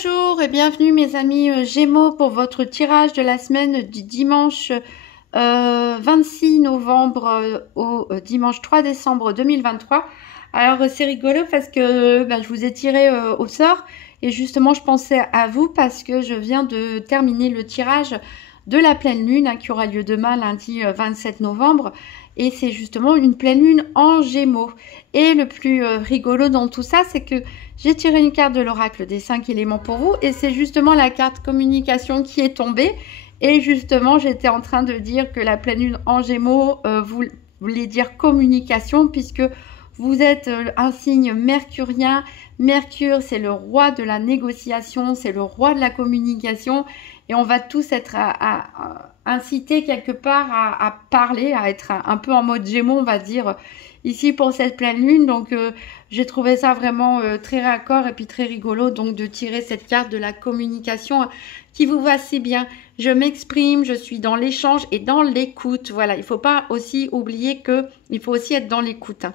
Bonjour et bienvenue mes amis Gémeaux pour votre tirage de la semaine du dimanche 26 novembre au dimanche 3 décembre 2023. Alors c'est rigolo parce que je vous ai tiré au sort et justement je pensais à vous parce que je viens de terminer le tirage de la pleine lune qui aura lieu demain lundi 27 novembre et c'est justement une pleine lune en Gémeaux. Et le plus rigolo dans tout ça, c'est que j'ai tiré une carte de l'oracle des 5 éléments pour vous et c'est justement la carte communication qui est tombée. Et justement, j'étais en train de dire que la pleine lune en Gémeaux voulait dire communication puisque vous êtes un signe mercurien. Mercure, c'est le roi de la négociation, c'est le roi de la communication. Et on va tous être incités quelque part à parler, à être un peu en mode Gémeaux, on va dire, ici pour cette pleine lune. Donc, j'ai trouvé ça vraiment très raccord et puis très rigolo donc de tirer cette carte de la communication qui vous va si bien. Je m'exprime, je suis dans l'échange et dans l'écoute. Voilà, il ne faut pas aussi oublier qu'il faut aussi être dans l'écoute.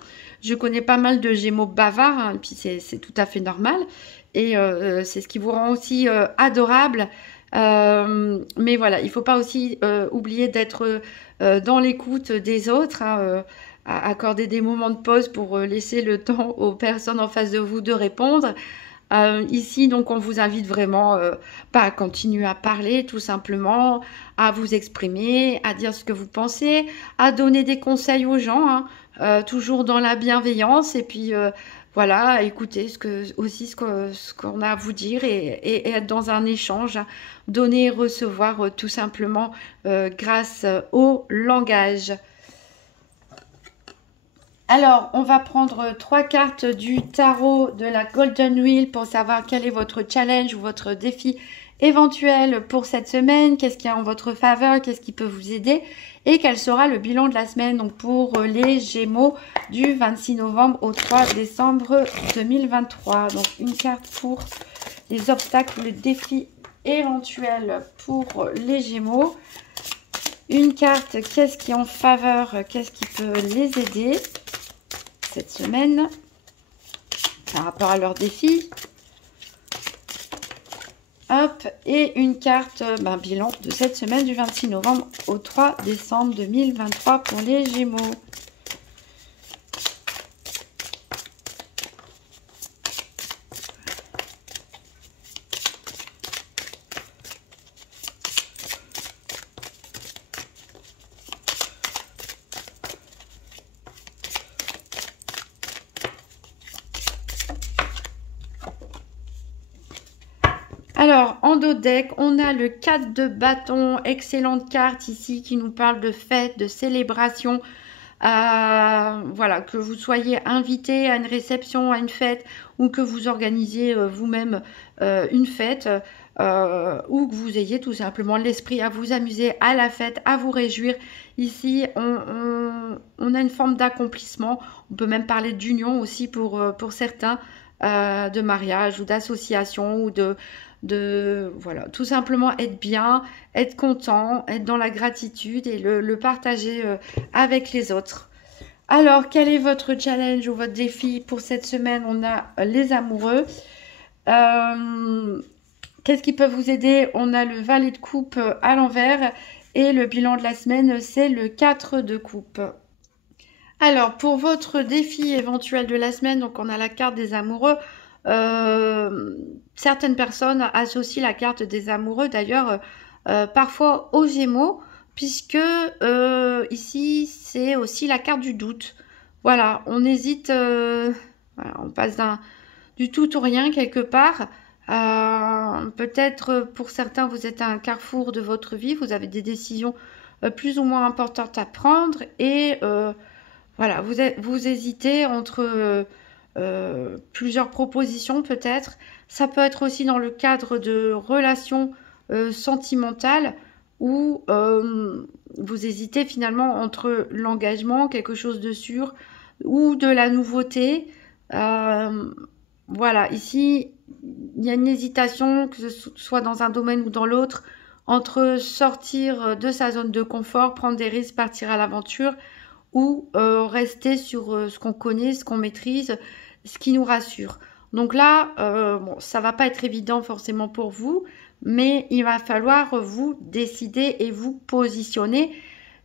Je connais pas mal de Gémeaux bavards et puis c'est tout à fait normal. Et c'est ce qui vous rend aussi adorable. Mais voilà, il ne faut pas aussi oublier d'être dans l'écoute des autres, à accorder des moments de pause pour laisser le temps aux personnes en face de vous de répondre. Ici, donc, on vous invite vraiment à continuer à parler, tout simplement, à vous exprimer, à dire ce que vous pensez, à donner des conseils aux gens, toujours dans la bienveillance et puis voilà, écoutez ce qu'on a à vous dire et être dans un échange, donner et recevoir tout simplement grâce au langage. Alors, on va prendre 3 cartes du tarot de la Golden Wheel pour savoir quel est votre challenge ou votre défi éventuel pour cette semaine. Qu'est-ce qui est en votre faveur? Qu'est-ce qui peut vous aider? Et quel sera le bilan de la semaine donc pour les Gémeaux du 26 novembre au 3 décembre 2023. Donc, une carte pour les obstacles ou le défi éventuel pour les Gémeaux. Une carte, qu'est-ce qui est en faveur? Qu'est-ce qui peut les aider cette semaine par rapport à leurs défis? Hop, et une carte bilan de cette semaine du 26 novembre au 3 décembre 2023 pour les Gémeaux. Alors, en dos de deck, on a le 4 de bâton, excellente carte ici qui nous parle de fête, de célébration. Voilà, que vous soyez invité à une réception, à une fête, ou que vous organisiez vous-même une fête, ou que vous ayez tout simplement l'esprit à vous amuser à la fête, à vous réjouir. Ici, on a une forme d'accomplissement. On peut même parler d'union aussi pour certains, de mariage ou d'association ou voilà, tout simplement être bien, être content, être dans la gratitude et le partager avec les autres. Alors, quel est votre challenge ou votre défi pour cette semaine? On a les amoureux. Qu'est-ce qui peut vous aider? On a le valet de coupe à l'envers et le bilan de la semaine, c'est le 4 de coupe. Alors, pour votre défi éventuel de la semaine, donc on a la carte des amoureux. Certaines personnes associent la carte des amoureux d'ailleurs parfois aux Gémeaux puisque ici c'est aussi la carte du doute. Voilà, on hésite, voilà, on passe du tout au rien quelque part. Peut-être pour certains vous êtes à un carrefour de votre vie, vous avez des décisions plus ou moins importantes à prendre et voilà, vous hésitez entre plusieurs propositions peut-être. Ça peut être aussi dans le cadre de relations sentimentales où vous hésitez finalement entre l'engagement, quelque chose de sûr, ou de la nouveauté. Voilà, ici, il y a une hésitation, que ce soit dans un domaine ou dans l'autre, entre sortir de sa zone de confort, prendre des risques, partir à l'aventure, ou rester sur ce qu'on connaît, ce qu'on maîtrise, ce qui nous rassure. Donc là, bon, ça va pas être évident forcément pour vous, mais il va falloir vous décider et vous positionner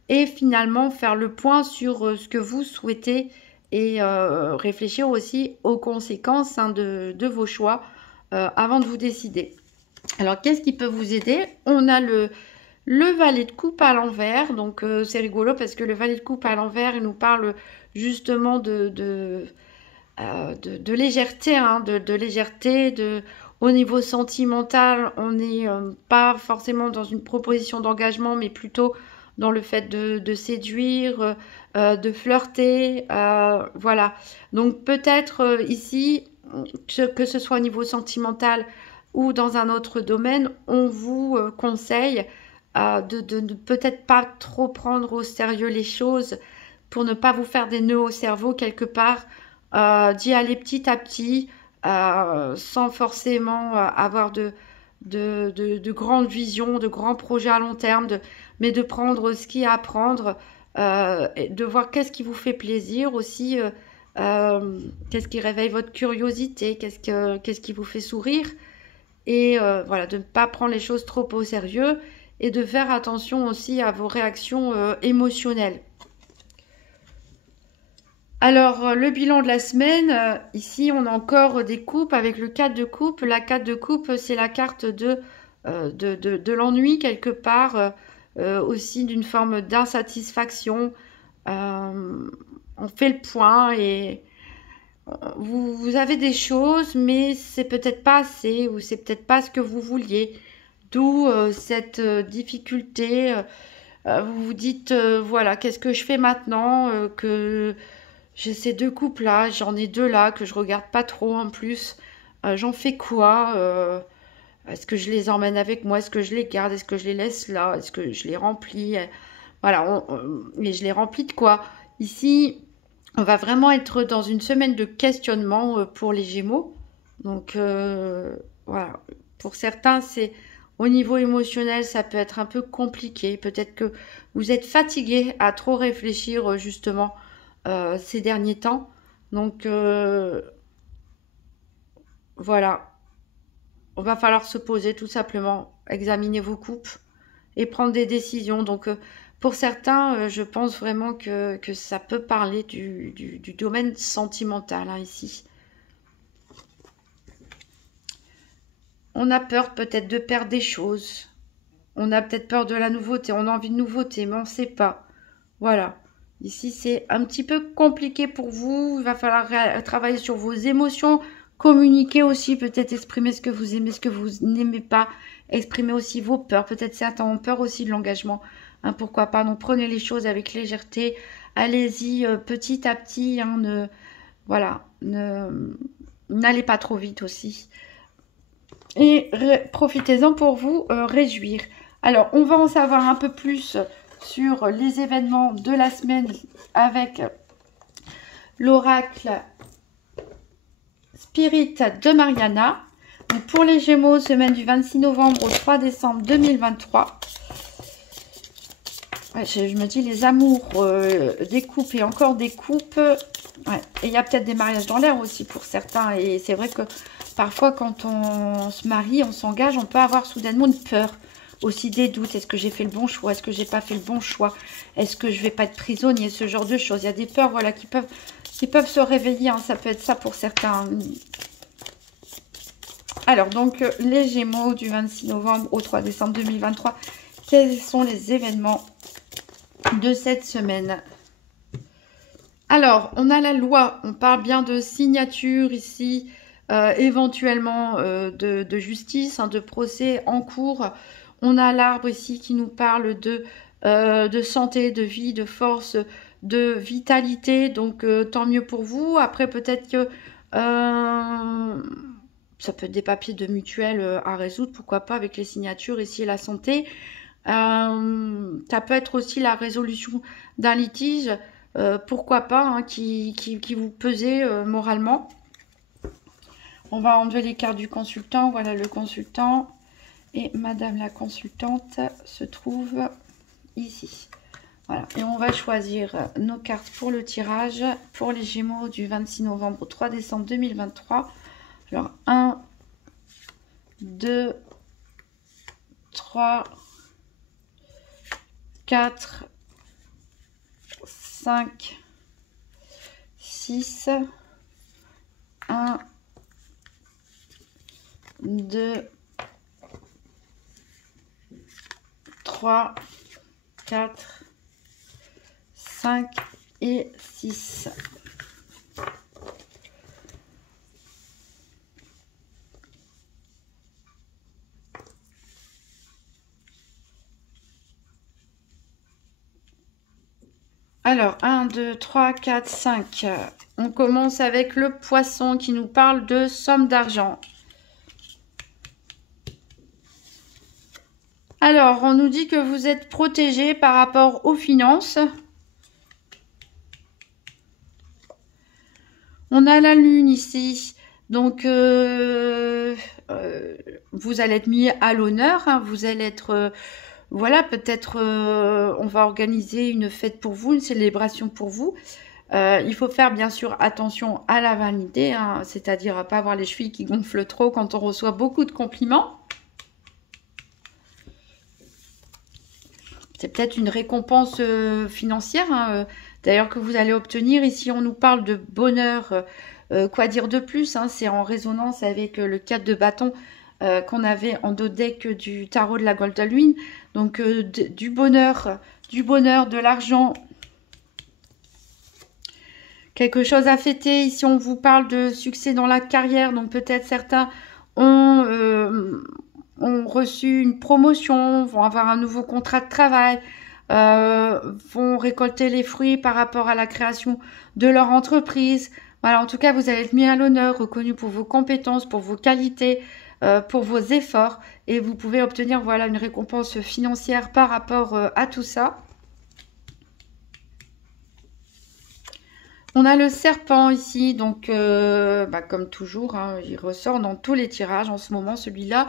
et finalement faire le point sur ce que vous souhaitez et réfléchir aussi aux conséquences hein, de vos choix avant de vous décider. Alors, qu'est-ce qui peut vous aider? On a le valet de coupe à l'envers, donc c'est rigolo parce que le valet de coupe à l'envers, il nous parle justement de légèreté, hein, de légèreté, au niveau sentimental, on n'est pas forcément dans une proposition d'engagement, mais plutôt dans le fait de séduire, de flirter, voilà. Donc peut-être ici, que ce soit au niveau sentimental ou dans un autre domaine, on vous conseille de ne peut-être pas trop prendre au sérieux les choses pour ne pas vous faire des nœuds au cerveau quelque part, d'y aller petit à petit, sans forcément avoir de grandes visions, de grands projets à long terme, mais de prendre ce qu'il y a à prendre, et de voir qu'est-ce qui vous fait plaisir aussi, qu'est-ce qui réveille votre curiosité, qu'est-ce qui vous fait sourire, et voilà, de ne pas prendre les choses trop au sérieux et de faire attention aussi à vos réactions émotionnelles. Alors, le bilan de la semaine, ici, on a encore des coupes avec le 4 de coupe. La 4 de coupe, c'est la carte de l'ennui quelque part, aussi d'une forme d'insatisfaction. On fait le point et vous avez des choses, mais c'est peut-être pas assez ou c'est peut-être pas ce que vous vouliez. D'où cette difficulté. Vous vous dites, voilà, qu'est-ce que je fais maintenant que j'ai ces deux couples là, j'en ai deux là que je regarde pas trop en plus. J'en fais quoi? Est-ce que je les emmène avec moi? Est-ce que je les garde? Est-ce que je les laisse là? Est-ce que je les remplis? Voilà, et je les remplis de quoi? Ici, on va vraiment être dans une semaine de questionnement pour les Gémeaux. Donc voilà, pour certains, c'est au niveau émotionnel, ça peut être un peu compliqué. Peut-être que vous êtes fatigué à trop réfléchir justement ces derniers temps. Donc voilà, on va falloir se poser tout simplement, examiner vos coupes et prendre des décisions. Donc pour certains, je pense vraiment que ça peut parler du domaine sentimental hein, ici. On a peur peut-être de perdre des choses. On a peut-être peur de la nouveauté. On a envie de nouveauté, mais on ne sait pas. Voilà. Ici, c'est un petit peu compliqué pour vous. Il va falloir travailler sur vos émotions. Communiquer aussi, peut-être exprimer ce que vous aimez, ce que vous n'aimez pas. Exprimer aussi vos peurs. Peut-être certains ont peur aussi de l'engagement. Hein, pourquoi pas. Donc, prenez les choses avec légèreté. Allez-y petit à petit. Hein, voilà. N'allez pas trop vite aussi. Et profitez-en pour vous réjouir. Alors, on va en savoir un peu plus sur les événements de la semaine avec l'oracle Spirit de Mariana. Donc, pour les Gémeaux, semaine du 26 novembre au 3 décembre 2023. Ouais, je me dis les amours, des coupes et encore des coupes. Ouais. Et il y a peut-être des mariages dans l'air aussi pour certains. Et c'est vrai que parfois, quand on se marie, on s'engage, on peut avoir soudainement une peur. Aussi des doutes. Est-ce que j'ai fait le bon choix? Est-ce que j'ai pas fait le bon choix? Est-ce que je vais pas être prisonnier? Ce genre de choses. Il y a des peurs voilà, qui peuvent se réveiller. Hein. Ça peut être ça pour certains. Alors, donc, les Gémeaux du 26 novembre au 3 décembre 2023. Quels sont les événements de cette semaine? Alors, on a la loi. On parle bien de signature ici. Éventuellement de justice, hein, de procès en cours. On a l'arbre ici qui nous parle de santé, de vie, de force, de vitalité. Donc, tant mieux pour vous. Après, peut-être que ça peut être des papiers de mutuelle à résoudre. Pourquoi pas avec les signatures ici, la santé. Ça peut être aussi la résolution d'un litige. Pourquoi pas, hein, qui vous pesait moralement. On va enlever les cartes du consultant. Voilà le consultant. Et madame la consultante se trouve ici. Voilà. Et on va choisir nos cartes pour le tirage. Pour les Gémeaux du 26 novembre au 3 décembre 2023. Alors, 1, 2, 3, 4, 5, 6, 1, 2, 3, 4, 5 et 6. Alors, 1, 2, 3, 4, 5. On commence avec le poisson qui nous parle de somme d'argent. Alors, on nous dit que vous êtes protégé par rapport aux finances. On a la lune ici. Donc, vous allez être mis à l'honneur. Hein, vous allez être... voilà, peut-être on va organiser une fête pour vous, une célébration pour vous. Il faut faire bien sûr attention à la vanité, hein, c'est-à-dire à ne pas avoir les chevilles qui gonflent trop quand on reçoit beaucoup de compliments. C'est peut-être une récompense financière, hein, d'ailleurs que vous allez obtenir. Ici, on nous parle de bonheur. Quoi dire de plus, hein, c'est en résonance avec le 4 de bâton qu'on avait en dos deck du tarot de la Golden Lune. Donc du bonheur, de l'argent, quelque chose à fêter. Ici, on vous parle de succès dans la carrière. Donc peut-être certains ont reçu une promotion, vont avoir un nouveau contrat de travail, vont récolter les fruits par rapport à la création de leur entreprise. Voilà, en tout cas, vous allez être mis à l'honneur, reconnu pour vos compétences, pour vos qualités, pour vos efforts. Et vous pouvez obtenir voilà, une récompense financière par rapport à tout ça. On a le serpent ici, donc comme toujours, hein, il ressort dans tous les tirages en ce moment, celui-là.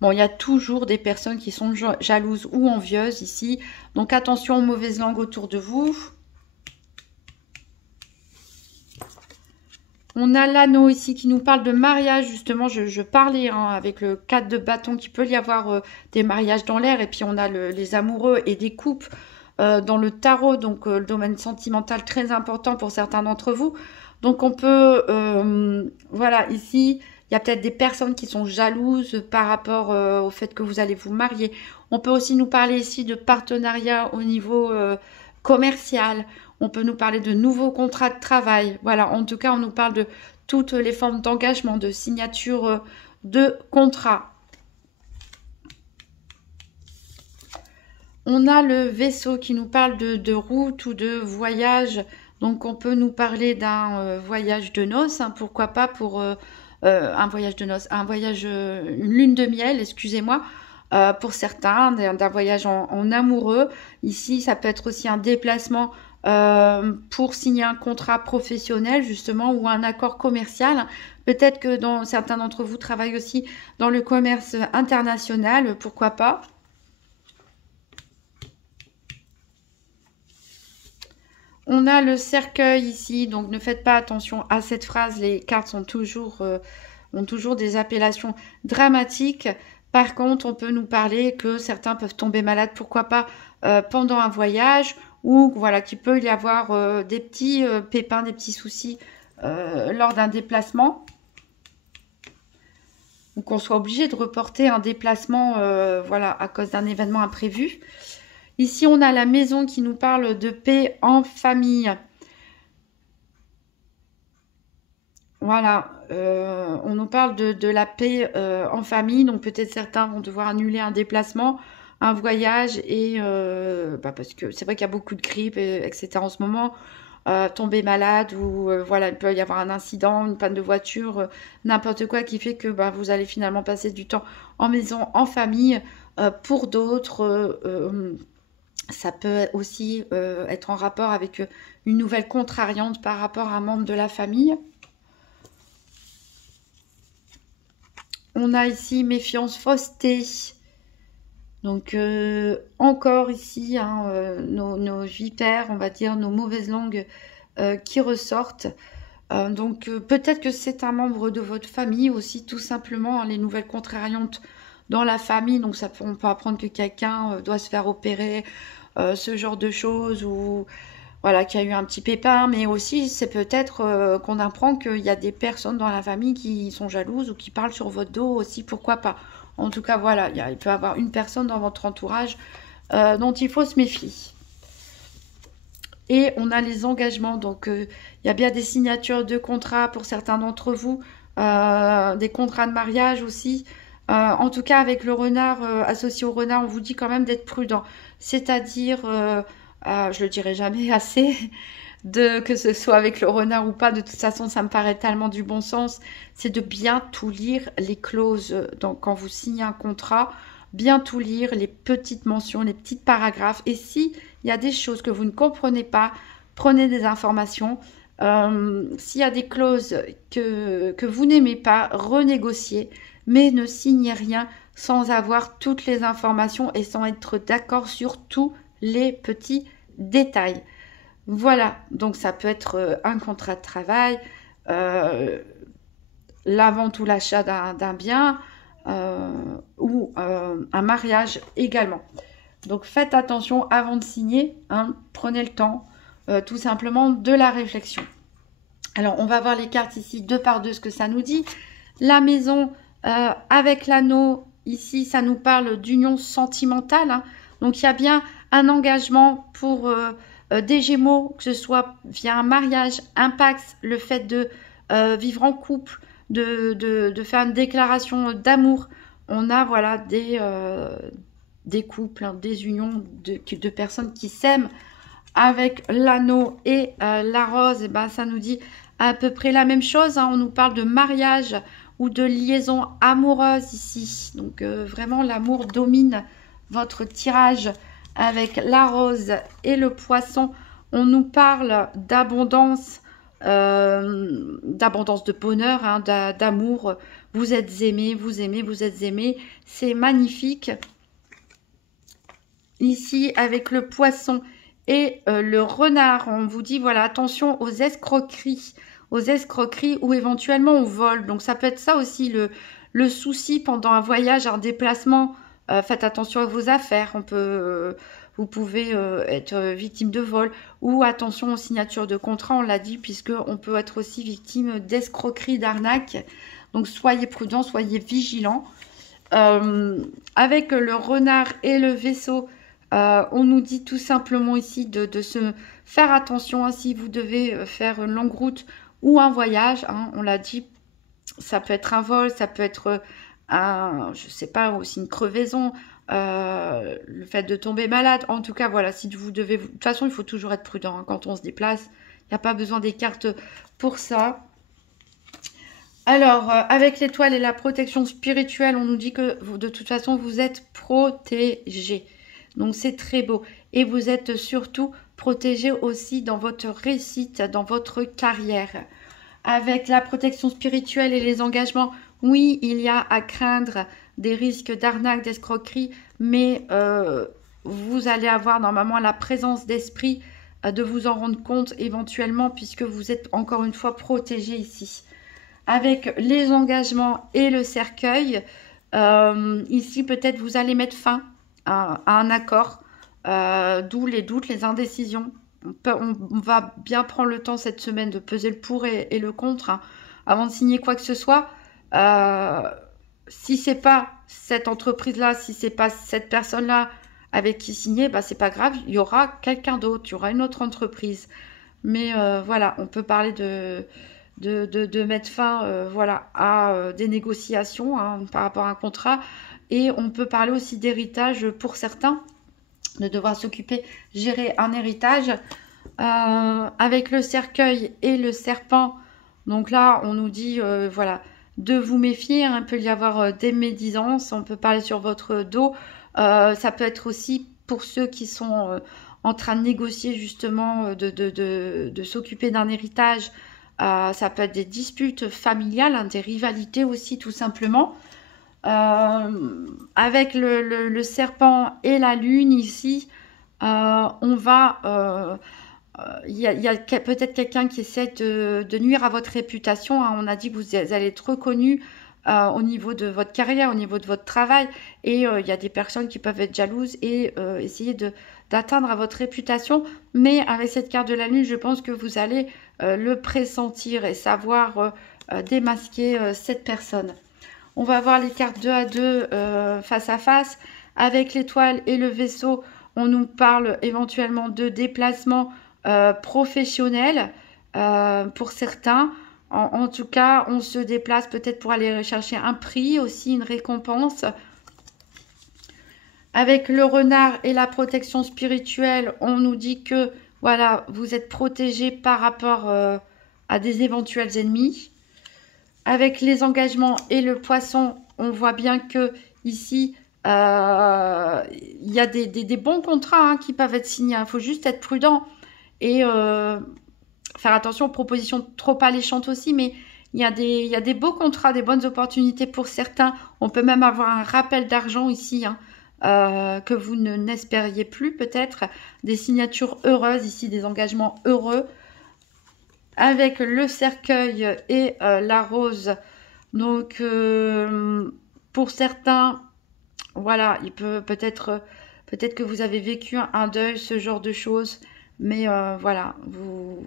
Bon, il y a toujours des personnes qui sont jalouses ou envieuses ici. Donc attention aux mauvaises langues autour de vous. On a l'anneau ici qui nous parle de mariage. Justement, je parlais hein, avec le 4 de bâton qu'il peut y avoir des mariages dans l'air. Et puis on a les amoureux et des couples dans le tarot. Donc le domaine sentimental très important pour certains d'entre vous. Donc on peut, voilà, ici... Il y a peut-être des personnes qui sont jalouses par rapport au fait que vous allez vous marier. On peut aussi nous parler ici de partenariat au niveau commercial. On peut nous parler de nouveaux contrats de travail. Voilà, en tout cas, on nous parle de toutes les formes d'engagement, de signature de contrat. On a le vaisseau qui nous parle de route ou de voyage. Donc, on peut nous parler d'un voyage de noces. Hein, pourquoi pas pour... un voyage de noces, une lune de miel, excusez-moi, pour certains, d'un voyage en amoureux. Ici, ça peut être aussi un déplacement pour signer un contrat professionnel, justement, ou un accord commercial. Peut-être que certains d'entre vous travaillent aussi dans le commerce international, pourquoi pas. On a le cercueil ici, donc ne faites pas attention à cette phrase. Les cartes sont ont toujours des appellations dramatiques. Par contre, on peut nous parler que certains peuvent tomber malades, pourquoi pas pendant un voyage, ou voilà, qu'il peut y avoir des petits pépins, des petits soucis lors d'un déplacement. Ou qu'on soit obligé de reporter un déplacement voilà, à cause d'un événement imprévu. Ici, on a la maison qui nous parle de paix en famille. Voilà, on nous parle de la paix en famille. Donc, peut-être certains vont devoir annuler un déplacement, un voyage. Et parce que c'est vrai qu'il y a beaucoup de grippe, etc. en ce moment. Tomber malade ou voilà, il peut y avoir un incident, une panne de voiture, n'importe quoi qui fait que vous allez finalement passer du temps en maison, en famille. Pour d'autres... ça peut aussi être en rapport avec une nouvelle contrariante par rapport à un membre de la famille. On a ici méfiance, fausseté. Donc encore ici, hein, nos vipères, on va dire, nos mauvaises langues qui ressortent. Donc peut-être que c'est un membre de votre famille aussi, tout simplement, hein, les nouvelles contrariantes dans la famille. Donc on peut apprendre que quelqu'un doit se faire opérer, ce genre de choses, ou voilà, qu'il y a eu un petit pépin. Mais aussi, c'est peut-être qu'on apprend qu'il y a des personnes dans la famille qui sont jalouses ou qui parlent sur votre dos aussi, pourquoi pas. En tout cas, voilà, il peut y avoir une personne dans votre entourage dont il faut se méfier. Et on a les engagements, donc il y a bien des signatures de contrats pour certains d'entre vous, des contrats de mariage aussi. En tout cas, avec le renard, associé au renard, on vous dit quand même d'être prudent. C'est-à-dire, je le dirai jamais assez, que ce soit avec le renard ou pas, de toute façon, ça me paraît tellement du bon sens, c'est de bien tout lire les clauses. Donc, quand vous signez un contrat, bien tout lire, les petites mentions, les petits paragraphes. Et si il y a des choses que vous ne comprenez pas, prenez des informations. S'il y a des clauses que vous n'aimez pas, renégociez, mais ne signez rien sans avoir toutes les informations et sans être d'accord sur tous les petits détails. Voilà, donc ça peut être un contrat de travail, la vente ou l'achat d'un bien, ou un mariage également. Donc faites attention avant de signer, hein, prenez le temps tout simplement de la réflexion. Alors on va voir les cartes ici, 2 par 2, ce que ça nous dit. La maison avec l'anneau, ici ça nous parle d'union sentimentale, hein. Donc il y a bien un engagement pour des Gémeaux, que ce soit via un mariage, un pax, le fait de vivre en couple, de faire une déclaration d'amour. On a voilà des couples, hein, des unions de personnes qui s'aiment. Avec l'anneau et la rose, et ben, ça nous dit à peu près la même chose, hein. On nous parle de mariage ou de liaison amoureuse ici. Donc vraiment l'amour domine votre tirage. Avec la rose et le poisson, on nous parle d'abondance, d'abondance de bonheur, hein, d'amour. Vous êtes aimé, vous aimez, vous êtes aimé. C'est magnifique. Ici, avec le poisson et le renard, on vous dit, voilà, attention aux escroqueries ou éventuellement au vol. Donc, ça peut être ça aussi, le souci pendant un voyage, un déplacement. Faites attention à vos affaires. Vous pouvez être victime de vol, ou attention aux signatures de contrat, on l'a dit, puisqu'on peut être aussi victime d'escroqueries, d'arnaques. Donc, soyez prudents, soyez vigilants. Avec le renard et le vaisseau, on nous dit tout simplement ici de se faire attention, hein, si vous devez faire une longue route ou un voyage, hein, on l'a dit, ça peut être un vol, ça peut être je sais pas, aussi une crevaison, le fait de tomber malade. En tout cas, voilà, si vous devez... De toute façon, il faut toujours être prudent, hein, quand on se déplace. Il n'y a pas besoin des cartes pour ça. Alors, avec l'étoile et la protection spirituelle, on nous dit que de toute façon, vous êtes protégés. Donc, c'est très beau. Et vous êtes surtout protégés aussi dans votre réussite, dans votre carrière. Avec la protection spirituelle et les engagements, oui, il y a à craindre des risques d'arnaque, d'escroquerie, mais vous allez avoir normalement la présence d'esprit de vous en rendre compte éventuellement, puisque vous êtes encore une fois protégés ici. Avec les engagements et le cercueil, ici peut-être vous allez mettre fin à un accord, d'où les doutes, les indécisions. On va bien prendre le temps cette semaine de peser le pour et le contre, hein, avant de signer quoi que ce soit. Si c'est pas cette entreprise-là, si c'est pas cette personne-là avec qui signer, bah c'est pas grave, il y aura quelqu'un d'autre, il y aura une autre entreprise. Mais voilà, on peut parler de mettre fin voilà, à des négociations, hein, par rapport à un contrat. Et on peut parler aussi d'héritage pour certains, de devoir s'occuper, gérer un héritage. Avec le cercueil et le serpent, donc là on nous dit voilà, de vous méfier, hein. Il peut y avoir des médisances, on peut parler sur votre dos. Ça peut être aussi pour ceux qui sont en train de négocier justement, de s'occuper d'un héritage. Ça peut être des disputes familiales, hein, des rivalités aussi tout simplement. Avec le serpent et la lune ici, on va il y a peut-être quelqu'un qui essaie de nuire à votre réputation, hein. On a dit que vous allez être reconnu au niveau de votre carrière, au niveau de votre travail. Et il y a des personnes qui peuvent être jalouses et essayer d'atteindre à votre réputation. Mais avec cette carte de la lune, je pense que vous allez le pressentir et savoir démasquer cette personne. On va voir les cartes 2 à 2 face à face. Avec l'étoile et le vaisseau, on nous parle éventuellement de déplacement professionnel pour certains. En tout cas, on se déplace peut-être pour aller chercher un prix, aussi une récompense. Avec le renard et la protection spirituelle, on nous dit que voilà, vous êtes protégé par rapport à des éventuels ennemis. Avec les engagements et le poisson, on voit bien que ici, il y a des bons contrats qui peuvent être signés. Il faut juste être prudent et faire attention aux propositions trop alléchantes aussi, mais il y a des beaux contrats, des bonnes opportunités pour certains. On peut même avoir un rappel d'argent ici, que vous n'espériez plus peut-être. Des signatures heureuses ici, des engagements heureux. Avec le cercueil et la rose. Donc, pour certains, voilà, il peut-être que vous avez vécu un deuil, ce genre de choses. Mais voilà, vous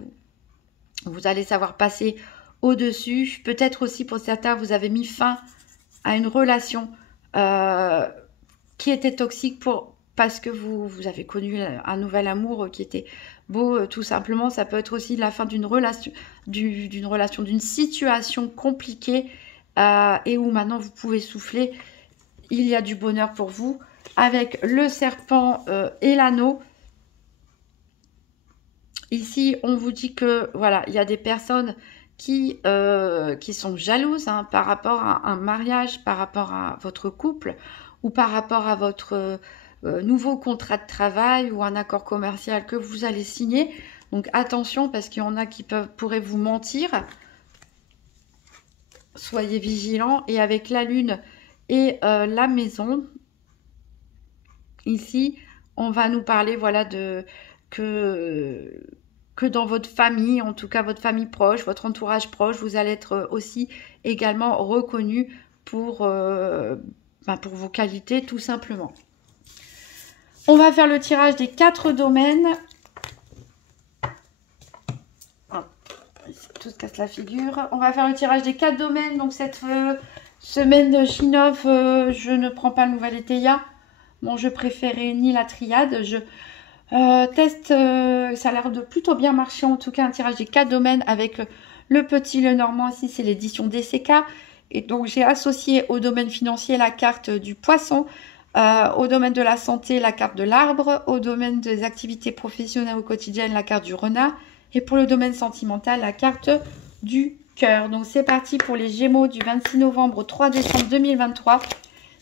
allez savoir passer au-dessus. Peut-être aussi pour certains, vous avez mis fin à une relation qui était toxique parce que vous avez connu un nouvel amour qui était beau, tout simplement. Ça peut être aussi la fin d'une relation, d'une situation compliquée et où maintenant vous pouvez souffler. Il y a du bonheur pour vous. Avec le serpent et l'anneau, ici, on vous dit que voilà, il y a des personnes qui sont jalouses par rapport à un mariage, par rapport à votre couple ou par rapport à votre nouveau contrat de travail ou un accord commercial que vous allez signer. Donc attention, parce qu'il y en a qui pourraient vous mentir. Soyez vigilants. Et avec la lune et la maison, ici, on va nous parler voilà, que dans votre famille, en tout cas votre famille proche, votre entourage proche, vous allez être aussi également reconnu pour vos qualités, tout simplement. On va faire le tirage des 4 domaines. Tout se casse la figure. On va faire le tirage des 4 domaines. Donc cette semaine de Chinov, je ne prends pas le nouvel Étéia. Bon, je préférais ni la triade. Je teste, ça a l'air de plutôt bien marcher. En tout cas, un tirage des 4 domaines avec le petit, le normand. Ici, c'est l'édition DCK. Et donc, j'ai associé au domaine financier la carte du poisson. Au domaine de la santé, la carte de l'arbre. Au domaine des activités professionnelles au quotidien, la carte du renard. Et pour le domaine sentimental, la carte du cœur. Donc c'est parti pour les Gémeaux du 26 novembre au 3 décembre 2023.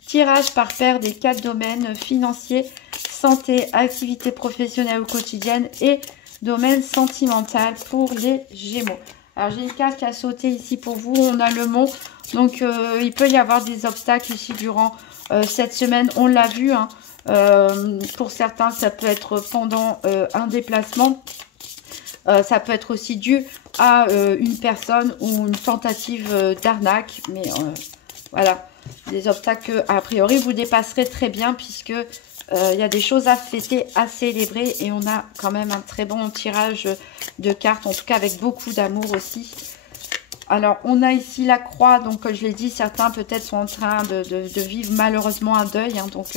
Tirage par paire des 4 domaines financiers, santé, activités professionnelles ou quotidiennes et domaine sentimental pour les Gémeaux. Alors j'ai une carte qui a sauté ici pour vous. On a le mont. Donc il peut y avoir des obstacles ici durant cette semaine. On l'a vu. Pour certains, ça peut être pendant un déplacement. Ça peut être aussi dû à une personne ou une tentative d'arnaque. Mais voilà, des obstacles que, a priori, vous dépasserez très bien puisque il y a des choses à fêter, à célébrer. Et on a quand même un très bon tirage de cartes, en tout cas avec beaucoup d'amour aussi. Alors, on a ici la croix. Donc, comme je l'ai dit, certains peut-être sont en train de vivre malheureusement un deuil. Donc,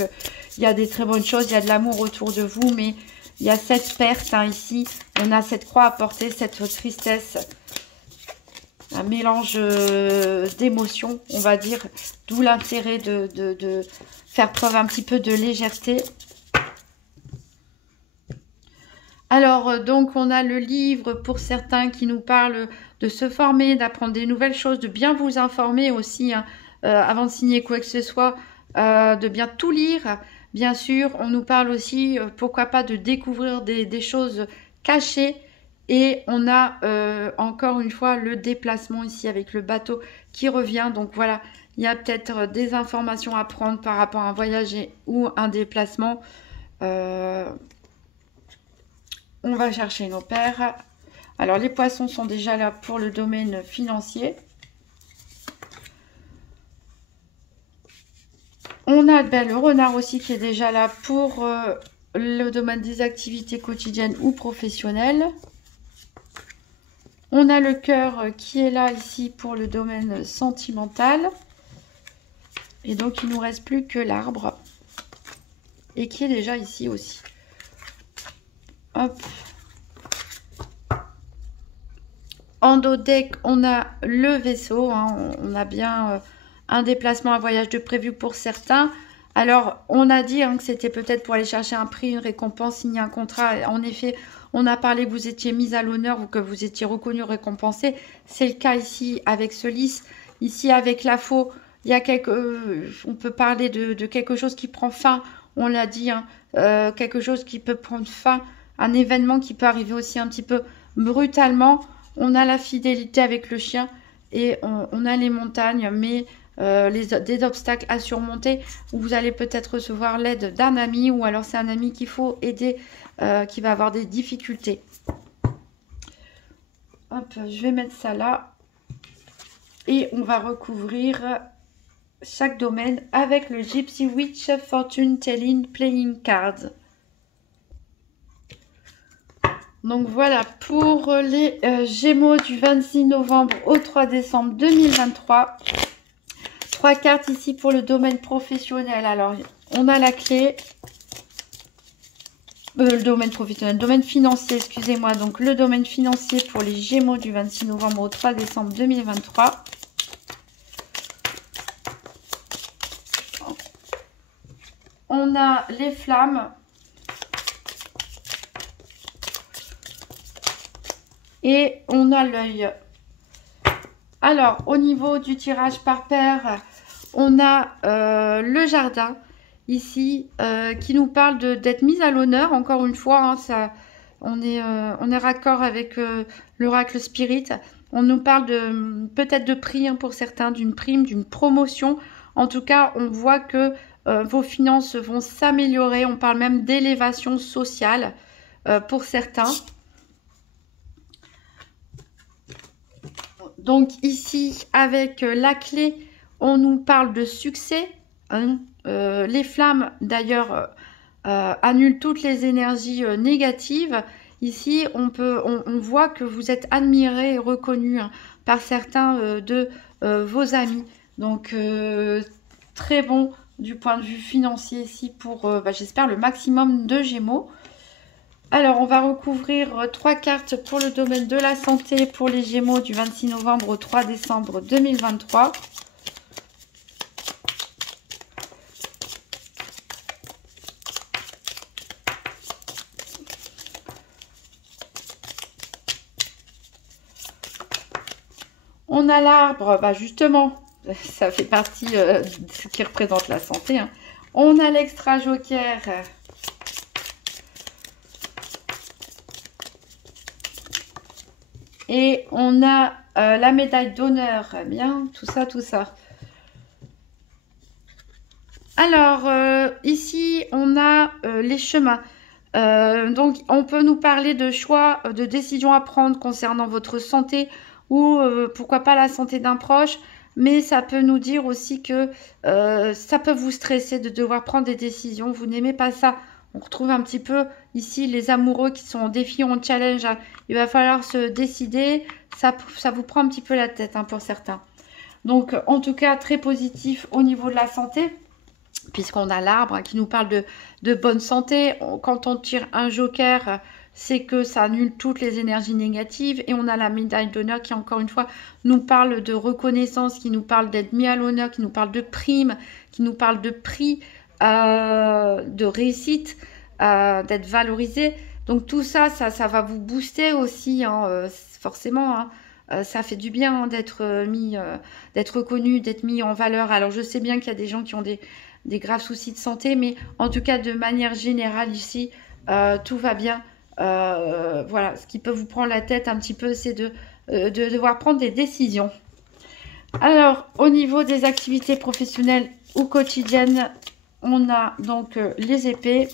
il y a des très bonnes choses, il y a de l'amour autour de vous, mais... il y a cette perte ici, on a cette croix à porter, cette tristesse, un mélange d'émotions, on va dire, d'où l'intérêt de faire preuve un petit peu de légèreté. Alors, donc, on a le livre pour certains qui nous parle de se former, d'apprendre des nouvelles choses, de bien vous informer aussi, avant de signer quoi que ce soit, de bien tout lire. Bien sûr, on nous parle aussi, pourquoi pas, de découvrir des choses cachées. Et on a encore une fois le déplacement ici avec le bateau qui revient. Donc voilà, il y a peut-être des informations à prendre par rapport à un voyage ou un déplacement. On va chercher nos paires. Alors, les poissons sont déjà là pour le domaine financier. On a le renard aussi qui est déjà là pour le domaine des activités quotidiennes ou professionnelles. On a le cœur qui est là ici pour le domaine sentimental. Et donc, il ne nous reste plus que l'arbre. Et qui est déjà ici aussi. Hop. En dos deck, on a le vaisseau. Hein. On a bien un déplacement, un voyage de prévu pour certains. Alors, on a dit que c'était peut-être pour aller chercher un prix, une récompense, signer un contrat. En effet, on a parlé que vous étiez mis à l'honneur ou que vous étiez reconnu, récompensé. C'est le cas ici avec ce lys. Ici, avec la faux, il y a on peut parler de quelque chose qui prend fin. On l'a dit, quelque chose qui peut prendre fin. Un événement qui peut arriver aussi un petit peu brutalement. On a la fidélité avec le chien et on a les montagnes, mais des obstacles à surmonter où vous allez peut-être recevoir l'aide d'un ami ou alors c'est un ami qu'il faut aider qui va avoir des difficultés. Hop, je vais mettre ça là et on va recouvrir chaque domaine avec le Gypsy Witch Fortune Telling Playing Cards. Donc voilà pour les Gémeaux du 26 novembre au 3 décembre 2023. 3 cartes ici pour le domaine professionnel. Alors, on a la clé. Le domaine professionnel, domaine financier, excusez-moi. Donc, le domaine financier pour les Gémeaux du 26 novembre au 3 décembre 2023. On a les flammes. Et on a l'œil. Alors, au niveau du tirage par paire, on a le jardin ici qui nous parle d'être mise à l'honneur. Encore une fois, hein, on est raccord avec l'oracle Spirit. On nous parle peut-être de prix pour certains, d'une prime, d'une promotion. En tout cas, on voit que vos finances vont s'améliorer. On parle même d'élévation sociale pour certains. Donc ici, avec la clé, on nous parle de succès. Hein. Les flammes, d'ailleurs, annulent toutes les énergies négatives. Ici, on voit que vous êtes admiré et reconnu par certains de vos amis. Donc, très bon du point de vue financier ici pour, j'espère, le maximum de Gémeaux. Alors, on va recouvrir 3 cartes pour le domaine de la santé pour les Gémeaux du 26 novembre au 3 décembre 2023. On a l'arbre, justement, ça fait partie de ce qui représente la santé. Hein. On a l'extra joker. Et on a la médaille d'honneur. Bien, tout ça, tout ça. Alors, ici, on a les chemins. Donc, on peut nous parler de choix, de décisions à prendre concernant votre santé ou pourquoi pas la santé d'un proche. Mais ça peut nous dire aussi que ça peut vous stresser de devoir prendre des décisions. Vous n'aimez pas ça. On retrouve un petit peu ici les amoureux qui sont en défi, en challenge. Il va falloir se décider. Ça vous prend un petit peu la tête pour certains. Donc, en tout cas, très positif au niveau de la santé. Puisqu'on a l'arbre qui nous parle de bonne santé. Quand on tire un joker, c'est que ça annule toutes les énergies négatives. Et on a la médaille d'honneur qui, encore une fois, nous parle de reconnaissance, qui nous parle d'être mis à l'honneur, qui nous parle de primes, qui nous parle de prix, de réussite, d'être valorisé. Donc tout ça, ça va vous booster aussi, forcément. Ça fait du bien d'être reconnu, d'être mis en valeur. Alors je sais bien qu'il y a des gens qui ont des graves soucis de santé, mais en tout cas de manière générale ici, tout va bien. Voilà, ce qui peut vous prendre la tête un petit peu, c'est de devoir prendre des décisions. Alors, au niveau des activités professionnelles ou quotidiennes, on a donc les épées.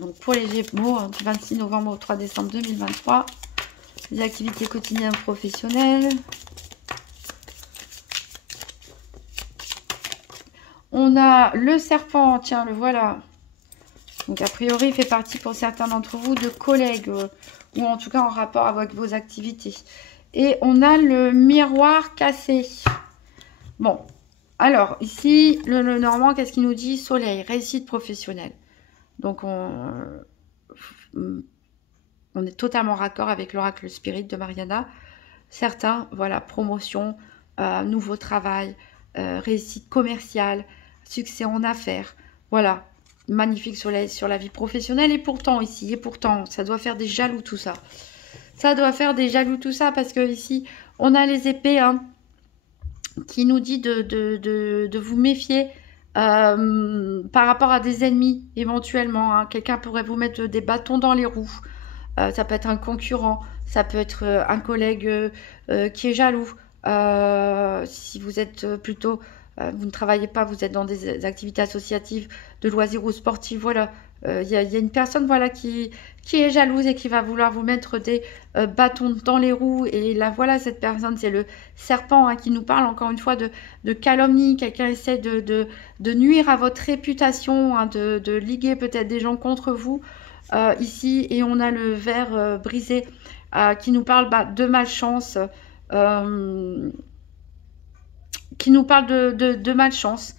Donc pour les Gémeaux, hein, du 26 novembre au 3 décembre 2023, les activités quotidiennes professionnelles. On a le serpent, tiens, le voilà. Donc, a priori, il fait partie pour certains d'entre vous de collègues, ou en tout cas en rapport avec vos activités. Et on a le miroir cassé. Bon, alors, ici, le Normand, qu'est-ce qu'il nous dit? Soleil, réussite professionnelle. Donc, on est totalement raccord avec l'oracle spirit de Mariana. Certains, voilà, promotion, nouveau travail, réussite commerciale, succès en affaires. Voilà, magnifique soleil sur la vie professionnelle. Et pourtant, ici, ça doit faire des jaloux tout ça. Ça doit faire des jaloux tout ça parce que ici, on a les épées, hein, qui nous dit de vous méfier par rapport à des ennemis, éventuellement. Hein. Quelqu'un pourrait vous mettre des bâtons dans les roues. Ça peut être un concurrent, ça peut être un collègue qui est jaloux. Si vous êtes plutôt, vous ne travaillez pas, vous êtes dans des activités associatives, de loisirs ou sportives, voilà. Il y a une personne voilà, qui est jalouse et qui va vouloir vous mettre des bâtons dans les roues. Et là, voilà, cette personne, c'est le serpent hein, qui nous parle encore une fois de calomnie. Quelqu'un essaie de nuire à votre réputation, hein, de liguer peut-être des gens contre vous. Ici, et on a le verre brisé qui nous parle de malchance, qui nous parle de malchance.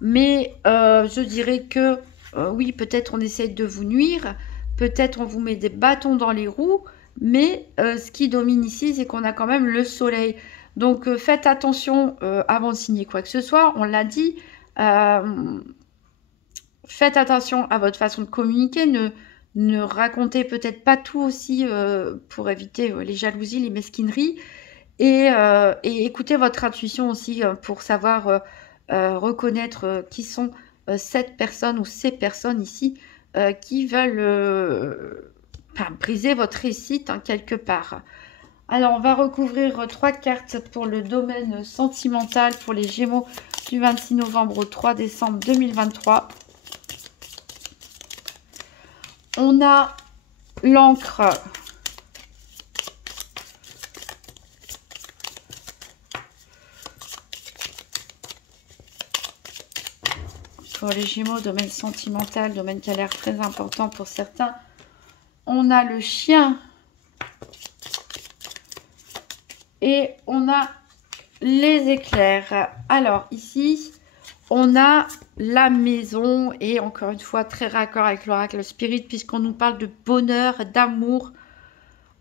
Mais je dirais que oui, peut-être on essaye de vous nuire, peut-être on vous met des bâtons dans les roues, mais ce qui domine ici, c'est qu'on a quand même le soleil. Donc faites attention avant de signer quoi que ce soit, on l'a dit. Faites attention à votre façon de communiquer, ne racontez peut-être pas tout aussi pour éviter les jalousies, les mesquineries. Et écoutez votre intuition aussi pour savoir reconnaître qui sont cette personne ou ces personnes ici qui veulent briser votre réussite hein, quelque part. Alors, on va recouvrir 3 cartes pour le domaine sentimental pour les Gémeaux du 26 novembre au 3 décembre 2023. On a l'encre. Pour les Gémeaux, domaine sentimental, domaine qui a l'air très important pour certains. On a le chien. Et on a les éclairs. Alors, ici, on a la maison. Et encore une fois, très raccord avec l'oracle spirit, puisqu'on nous parle de bonheur, d'amour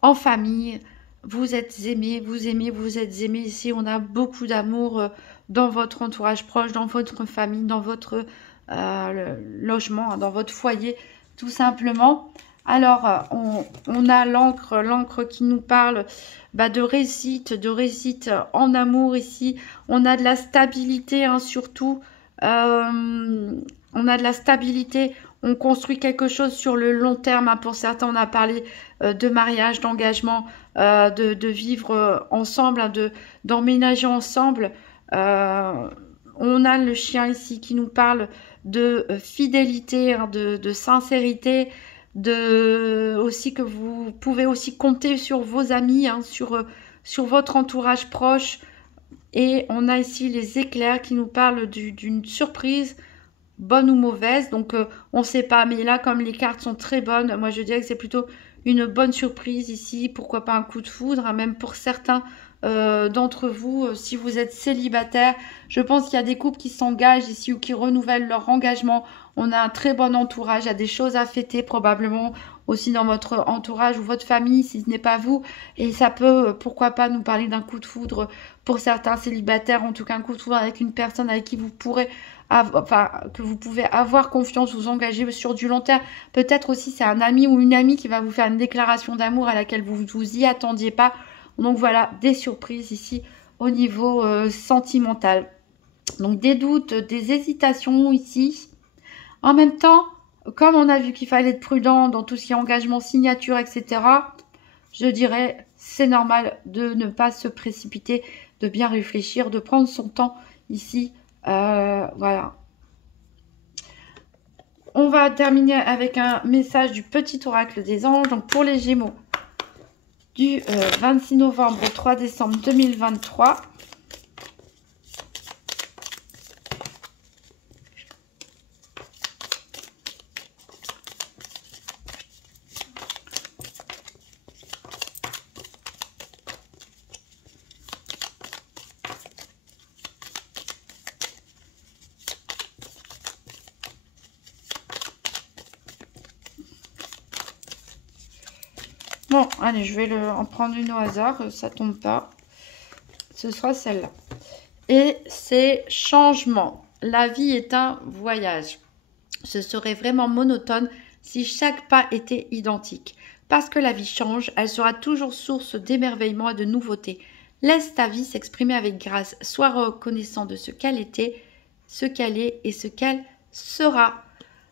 en famille. Vous êtes aimés, vous aimez, vous êtes aimés. Ici, on a beaucoup d'amour dans votre entourage proche, dans votre famille, dans votre logement, dans votre foyer, tout simplement. Alors, on a l'encre qui nous parle de réussite en amour ici. On a de la stabilité, hein, surtout. On a de la stabilité. On construit quelque chose sur le long terme. Hein. Pour certains, on a parlé de mariage, d'engagement, de vivre ensemble, hein, d'emménager ensemble. On a le chien ici qui nous parle de fidélité, hein, de sincérité, aussi que vous pouvez aussi compter sur vos amis, hein, sur votre entourage proche. Et on a ici les éclairs qui nous parlent d'une surprise, bonne ou mauvaise. Donc on ne sait pas, mais là comme les cartes sont très bonnes, moi je dirais que c'est plutôt une bonne surprise ici. Pourquoi pas un coup de foudre, hein, même pour certains d'entre vous, si vous êtes célibataire. Je pense qu'il y a des couples qui s'engagent ici ou qui renouvellent leur engagement. On a un très bon entourage, il y a des choses à fêter probablement aussi dans votre entourage ou votre famille si ce n'est pas vous. Et ça peut, pourquoi pas, nous parler d'un coup de foudre pour certains célibataires, en tout cas un coup de foudre avec une personne avec qui vous pourrez que vous pouvez avoir confiance, vous engager sur du long terme. Peut-être aussi c'est un ami ou une amie qui va vous faire une déclaration d'amour à laquelle vous ne vous y attendiez pas. Donc voilà, des surprises ici au niveau sentimental. Donc des doutes, des hésitations ici. En même temps, comme on a vu qu'il fallait être prudent dans tout ce qui est engagement, signature, etc., je dirais c'est normal de ne pas se précipiter, de bien réfléchir, de prendre son temps ici. Voilà. on va terminer avec un message du petit oracle des anges. Donc, pour les Gémeaux, du 26 novembre au 3 décembre 2023. Bon, allez, je vais en prendre une au hasard, ça tombe pas. Ce sera celle-là. Et c'est changement. La vie est un voyage. Ce serait vraiment monotone si chaque pas était identique. Parce que la vie change, elle sera toujours source d'émerveillement et de nouveautés. Laisse ta vie s'exprimer avec grâce. Sois reconnaissant de ce qu'elle était, ce qu'elle est et ce qu'elle sera.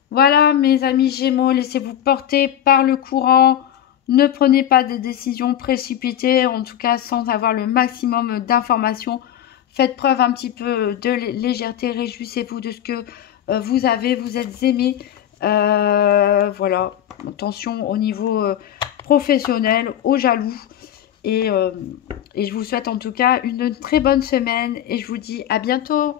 Voilà, mes amis Gémeaux, laissez-vous porter par le courant. Ne prenez pas de décisions précipitées, en tout cas sans avoir le maximum d'informations. Faites preuve un petit peu de légèreté, réjouissez-vous de ce que vous avez, vous êtes aimé. Voilà, attention au niveau professionnel, aux jaloux. Et je vous souhaite en tout cas une très bonne semaine et je vous dis à bientôt.